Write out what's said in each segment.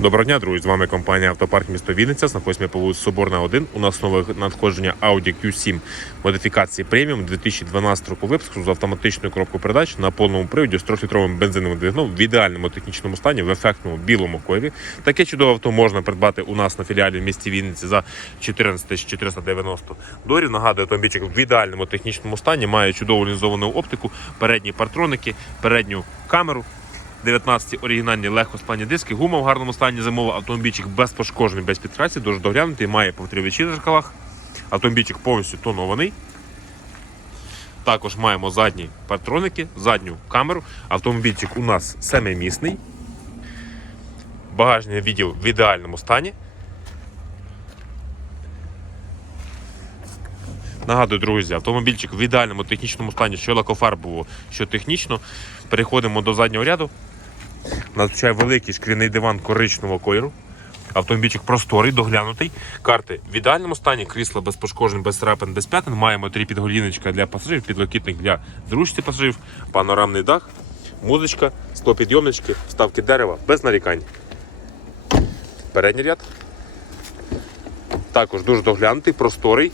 Доброго дня, друзі! З вами компанія Автопарк місто Вінниця. Знаходимося по вулиці Соборна 1. У нас нове надходження Audi Q7 модифікації преміум 2012 року випуску з автоматичною коробкою передач на повному приводі з 3-літровим бензиновим двигуном в ідеальному технічному стані в ефектному білому кольорі. Таке чудове авто можна придбати у нас на філіалі в місті Вінниці за 14 490 доларів. Нагадую, автомобільчик в ідеальному технічному стані має чудову лінзовану оптику, передні партроники, передню камеру. 19 оригінальні легкосплавні диски, гума в гарному стані зимова, автомобільчик без пошкоджень, без підкрасів, дуже доглянутий, має повторювачі на зеркалах. Автомобільчик повністю тонований. Також маємо задні патроники, задню камеру. Автомобільчик у нас семимісний. Багажний відділ в ідеальному стані. Нагадую, друзі, автомобільчик в ідеальному технічному стані, що лакофарбово, що технічно. Переходимо до заднього ряду. Надзвичай великий шкіряний диван коричневого кольору. Автомобільчик просторий, доглянутий. Карти в ідеальному стані, крісла без пошкоджень, без царапин, без п'ятин. Маємо три підголіночка для пасажирів, підлокітник для зручності пасажирів, панорамний дах, музичка, склопідйомнички, вставки дерева без нарікань. Передній ряд. Також дуже доглянутий, просторий.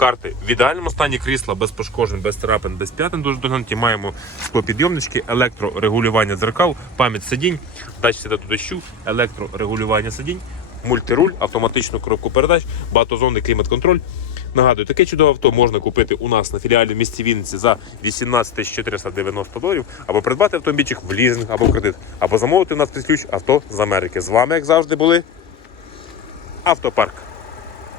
Карти в ідеальному стані крісла без пошкоджень, без царапин, без п'ятин дуже доглянуті. Маємо склопідйомнички, електрорегулювання дзеркал, пам'ять сидінь, датчик світу дощу, електрорегулювання сидінь, мультируль, автоматичну коробку передач, багатозонний клімат-контроль. Нагадую, таке чудове авто можна купити у нас на філіалі в місті Вінниці за 18 490 доларів, або придбати автомобільчик в лізинг або в кредит, або замовити у нас ключ авто з Америки. З вами, як завжди, були Автопарк.